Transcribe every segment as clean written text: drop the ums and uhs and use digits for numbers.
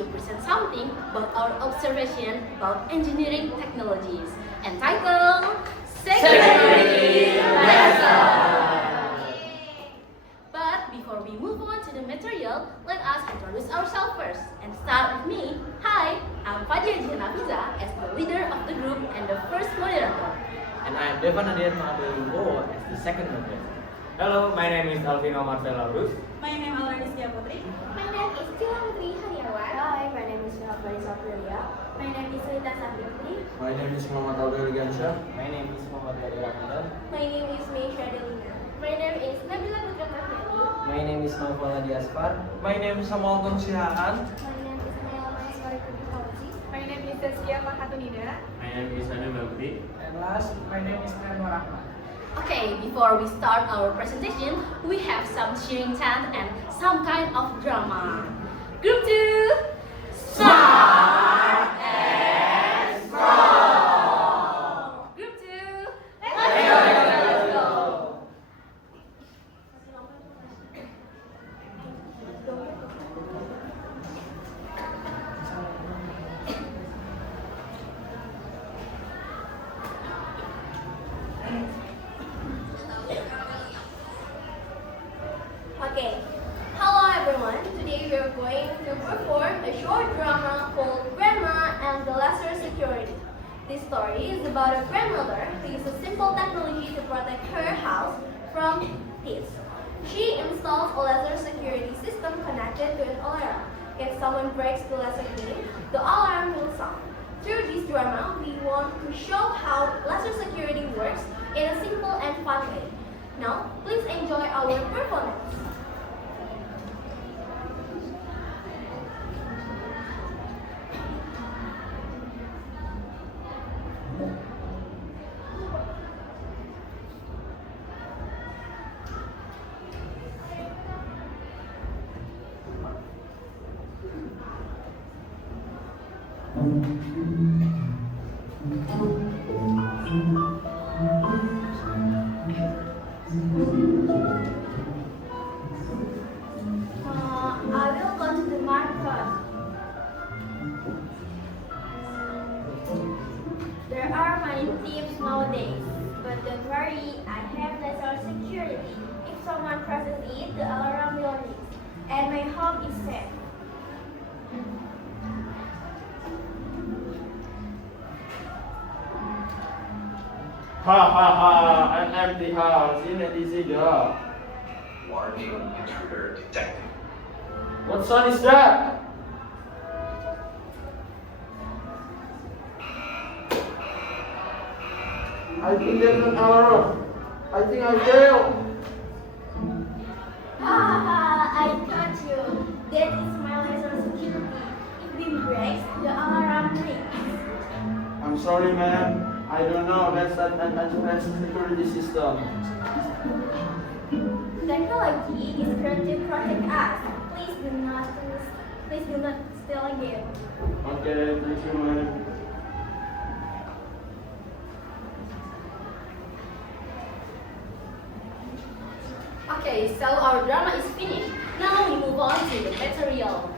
to present something about our observation about engineering technologies, entitled Security Lesson. But before we move on to the material, let us introduce ourselves first and start with me. Hi, I'm Fadia Janafiza as the leader of the group and the first moderator. And I am Devan Adian Mahabelubo as the second moderator. Hello, my name is Alvino Marcela Rus. My name is Aureli Setia Putri. My name is Cilamutri Hariawan. Hi, my name is Nafari Saprilia. My name is Rita Sabripri. My name is Muhammad Abdul Gansha. My name is Muhammad Yadi Ramadan. My name is Meisha Delina. My name is Nabila Putra Kafiani. My name is Naufal Adi Asfar. My name is Samuel Sihaan. My name is Nayla Maheswari Kudihauji. My name is Zaskia Fahatunida. My name is Anu Melby. And last, my name is Anwar Ahmad. Okay, before we start our presentation, we have some cheering chant and some kind of drama. Group 2, smart and strong. Group 2, let's go. Okay. Hello everyone. Today we are going to perform a short drama called Grandma and the Lesser Security. This story is about a grandmother who uses simple technology to protect her house from thieves. She installs a lesser security system connected to an alarm. If someone breaks the lesser key, the alarm will sound. Through this drama, we want to show how lesser security works in a simple and fun way. Now, please enjoy our performance. I will go to the market first. There are many thieves nowadays, but don't worry, I have lesser security. If someone presses it, the alarm will ring, and my home is safe. Ha ha ha, an empty house in a dizzy girl. Warning, intruder detected. What son is that? I think there's an alarm. I think I failed. Ha ha ha, I got you. That is my lesser security. If beam breaks, the alarm rings. I'm sorry, ma'am. I don't know. That's an security system. Technology is here to protect us. Please do not steal again. Okay, thank you, ma'am. Okay, so our drama is finished. Now we move on to the material.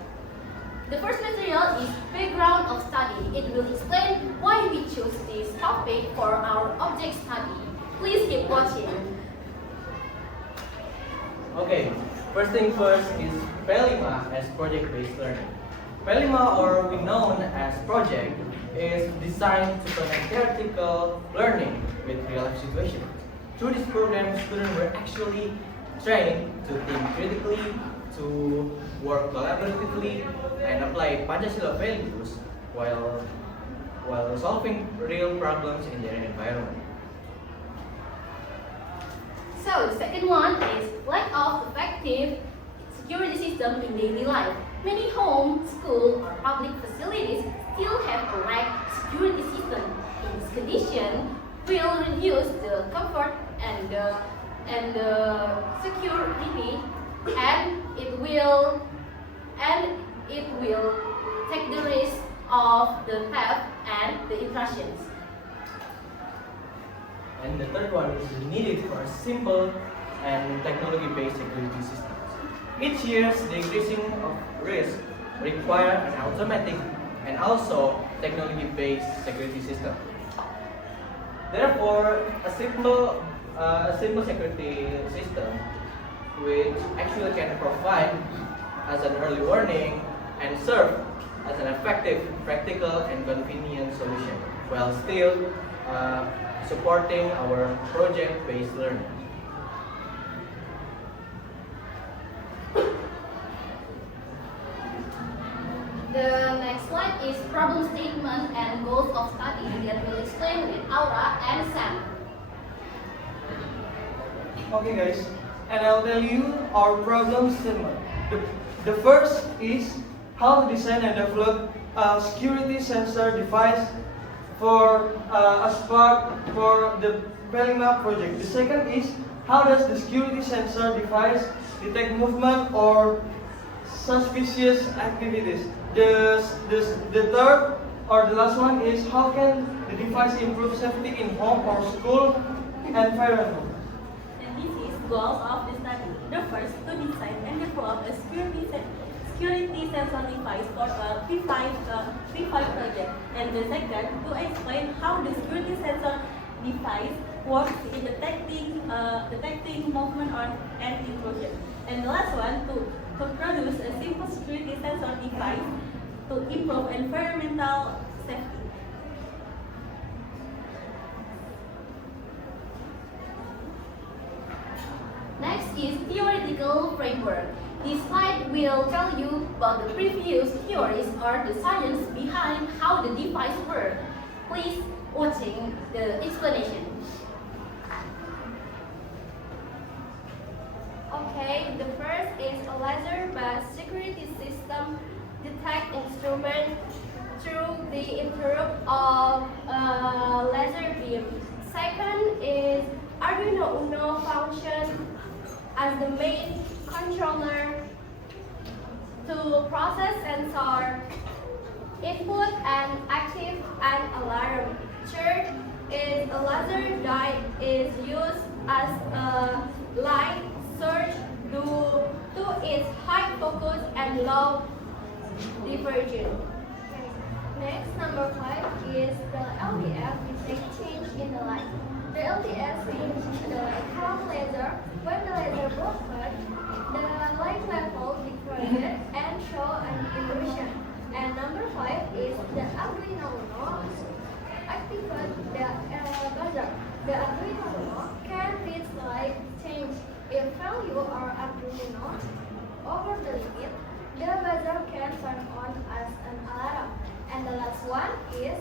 The first material is background of study. It will explain why we choose this topic for our object study. Please keep watching. Okay, first thing first is PELIMA as project-based learning. PELIMA, or we known as project, is designed to connect theoretical learning with real-life situations. Through this program, students were actually trained to think critically, to work collaboratively, and apply Pancasila values while solving real problems in their environment. So the second one is lack of effective security system in daily life. Many home, school, or public facilities still have a lack security system. In this condition, will reduce the comfort and the security, and it will take the risk of the theft and the intrusions. And the third one is needed for simple and technology-based security systems. Each year, the increasing of risk require an automatic and also technology-based security system. Therefore, a simple security system which actually can provide as an early warning and serve as an effective, practical, and convenient solution while still supporting our project-based learning. The next slide is problem statement and goals of study that will explain with Aura and Sam. Okay guys, and I'll tell you our problem statement. The first is how to design and develop a security sensor device for as part for the Pelima project. The second is how does the security sensor device detect movement or suspicious activities. The third or the last one is how can the device improve safety in home or school environment. And this is goals of the study. The first, to design and develop a security sensor device for a P5 project. And the second, to explain how the security sensor device works in detecting movement and intrusion. And the last one, to produce a simple security sensor device to improve environmental safety. Next is theoretical framework. This slide will tell you about the previous theories or the science behind how the device works. Please watching the explanation. Okay, the first is a laser-based security system detect instrument through the interrupt of a laser beam. Second is Arduino Uno function as the main controller to process sensor input and active an alarm. Third is a laser guide is used as a light source due to its high focus and low divergence. Next, number 5 is the LDS detect change in the light. The LDS means the light from laser. When the laser broadcast, the light level decreases and show an illusion. And number 5 is the Arduino Uno activate the buzzer. The Arduino Uno can read light change. If value or Arduino over the limit, the buzzer can turn on as an alarm. And the last one is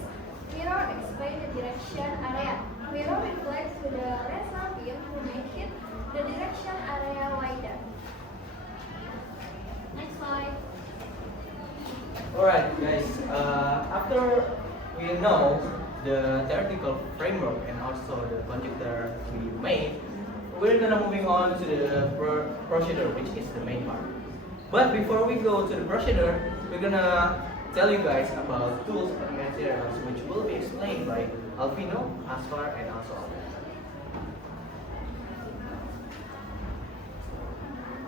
mirror explain the direction area. Mirror reflects to the laser beam to make it the direction area wider. Next slide. Alright guys, after we know the theoretical framework and also the conjecture we made, we're gonna moving on to the procedure, which is the main part. But before we go to the procedure, we're gonna tell you guys about tools and materials which will be explained by Alvino, Asfar, and also Albert.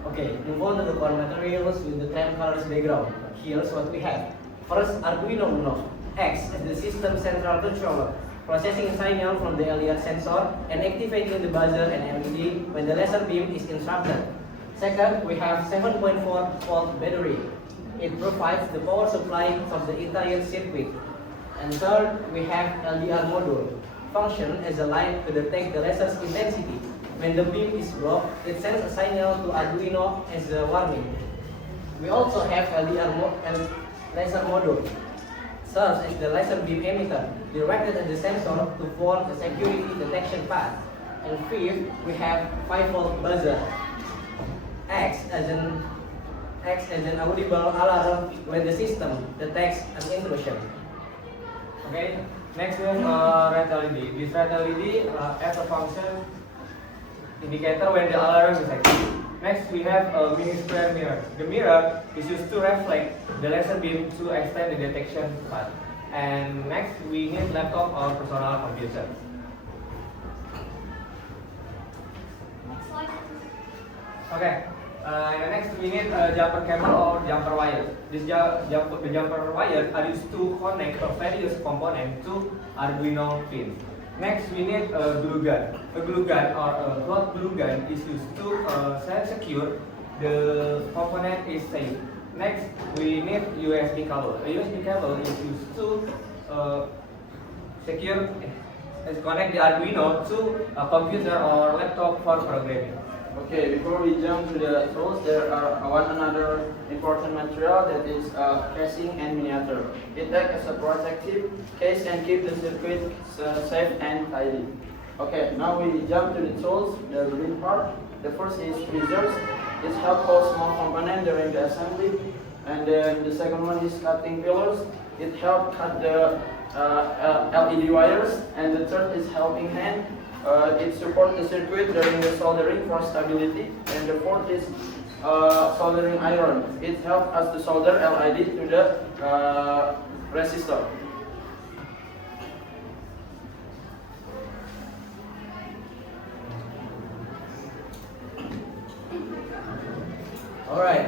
Okay, move on to the core materials with the 10 colors background. Here's what we have. First, Arduino Uno acts as the system central controller, processing signal from the LDR sensor and activating the buzzer and LED when the laser beam is interrupted. Second, we have 7.4 volt battery. It provides the power supply for the entire circuit. And third, we have LDR module, function as a light to detect the laser's intensity. When the beam is blocked, it sends a signal to Arduino as a warning. We also have laser module, serves as the laser beam emitter, directed at the sensor to form the security detection path. And fifth, we have 5 volt buzzer, acts as an audible alarm when the system detects an intrusion. Okay, next we have red LED. This red LED as a function indicator when the alarm is active. Next we have a mini square mirror. The mirror is used to reflect the laser beam to extend the detection path. And next we need laptop or personal computer. Next slide. Okay, Next, we need a jumper cable or jumper wire. The jumper wire are used to connect various components to Arduino pin. Next, we need a glue gun. A glue gun or a hot glue gun is used to secure the component is safe. Next, we need USB cable. A USB cable is used to connect the Arduino to a computer or laptop for programming. Okay, before we jump to the tools, there are one another important material that is casing and miniature. It acts as a protective case and keep the circuit safe and tidy. Okay, now we jump to the tools, the green part. The first is tweezers. It helps hold small components during the assembly. And then the second one is cutting pillars. It helps cut the LED wires. And the third is helping hand. It supports the circuit during the soldering for stability. And the fourth is soldering iron. It helps us to solder LED to the resistor. Alright,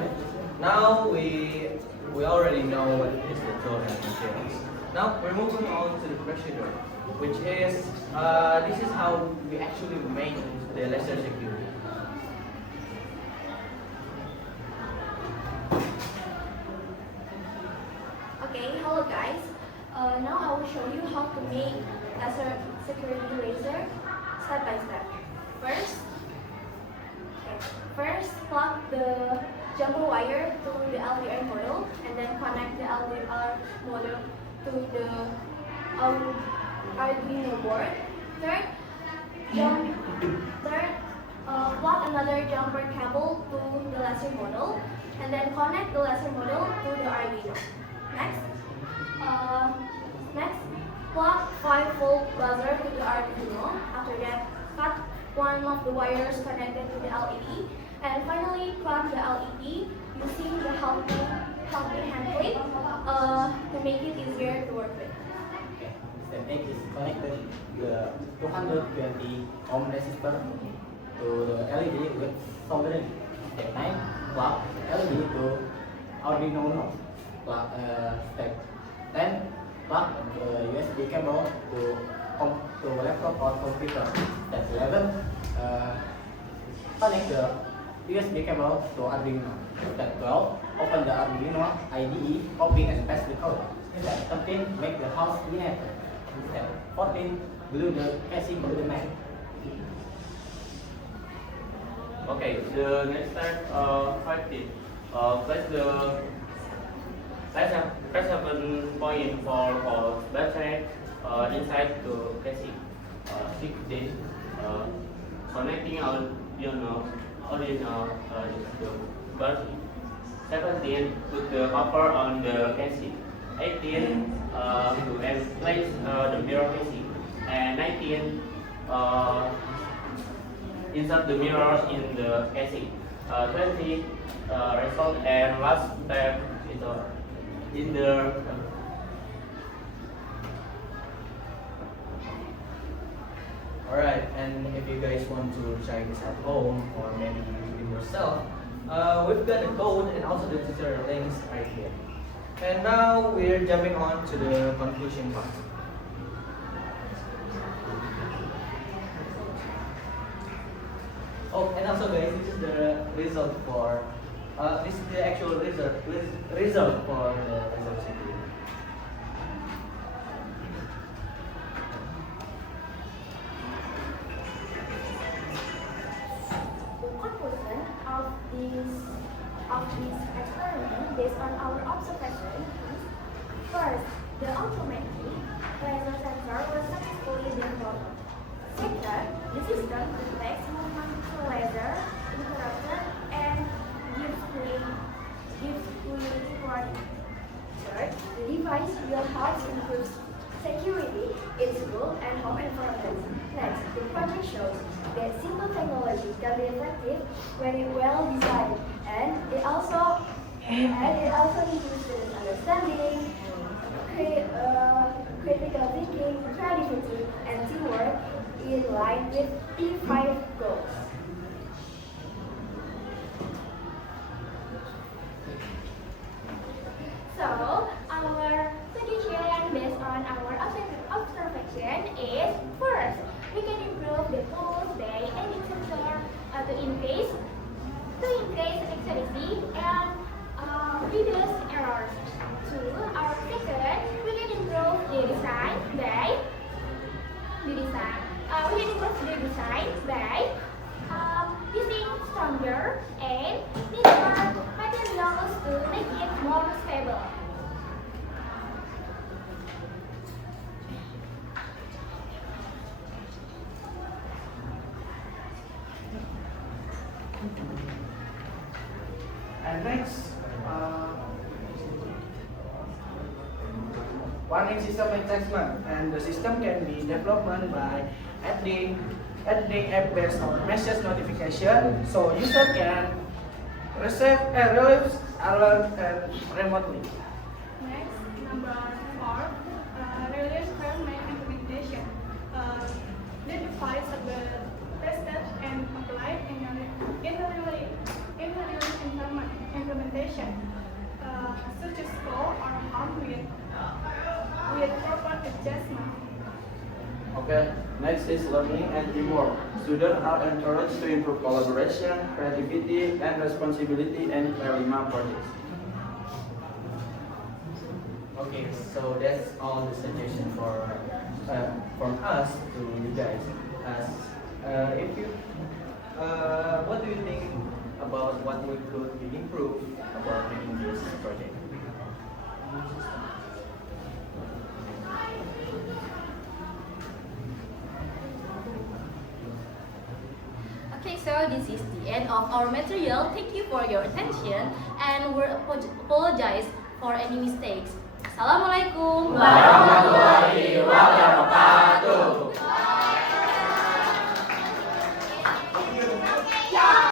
now we already know what is the tool and materials. Now we're moving on to the procedure, which is this is how we actually make the laser security. Okay, hello guys. Now I will show you how to make laser security laser step by step. First, plug the jumper wire to the LDR module and then connect the LDR module to the Arduino board. Third, plug another jumper cable to the laser module and then connect the laser module to the Arduino. Next, plug 5-volt laser to the Arduino. After that, cut one of the wires connected to the LED. And finally, plug the LED using the helping hand clip to make it easier to work with. Okay. Step 8 is connected the 220 ohm resistor to the LED with soldering. Step 9, plug LED to Arduino Uno. Step 10, plug the USB cable to laptop or computer. Step 11, connect the USB cable to Arduino. Step 12, open the Arduino IDE, copy and paste the code. Step 13, make the house miniature. Step 14, glue the casing to the mat. Okay, the next step, 15. Place the press button point for battery inside the casing. 16. Connecting Arduino the battery. 17. Put the copper on the casing. 18. And place the mirror casing. And 19. Insert the mirror in the casing. 20. Result and last step is in the Alright, and if you guys want to try this at home or maybe use it yourself, we've got the code and also the tutorial links right here. And now we're jumping on to the conclusion part. Oh, and also guys, this is the result for this is the actual result for the result security. The conclusion of this experiment based on our observation is: first, the automatic laser sensor was successfully developed. Second, the system detects movement to laser interruption and gives fluid warning. Third, the device will help improve security in school and home environments. Next, the project shows that simple technology can be effective when it well designed, and it also improves students' understanding, critical thinking, creativity, and teamwork in line with P5 goals. we improve the design by using stronger and newer materials to make it more stable. And next, warning system attachment, and the system can be developed by adding app based on message notification, so user can receive relief alert and remotely. Next, number 4, release firmware implementation. The device will be tested and applied in the release implementation, such as call or home with proper adjustment. Okay, next is learning and teamwork. Students are encouraged to improve collaboration, creativity, and responsibility in P5 projects. Okay, so that's all the suggestion from us to you guys. What do you think about what we could improve about making this project? Okay, so this is the end of our material. Thank you for your attention and we apologize for any mistakes. Assalamualaikum.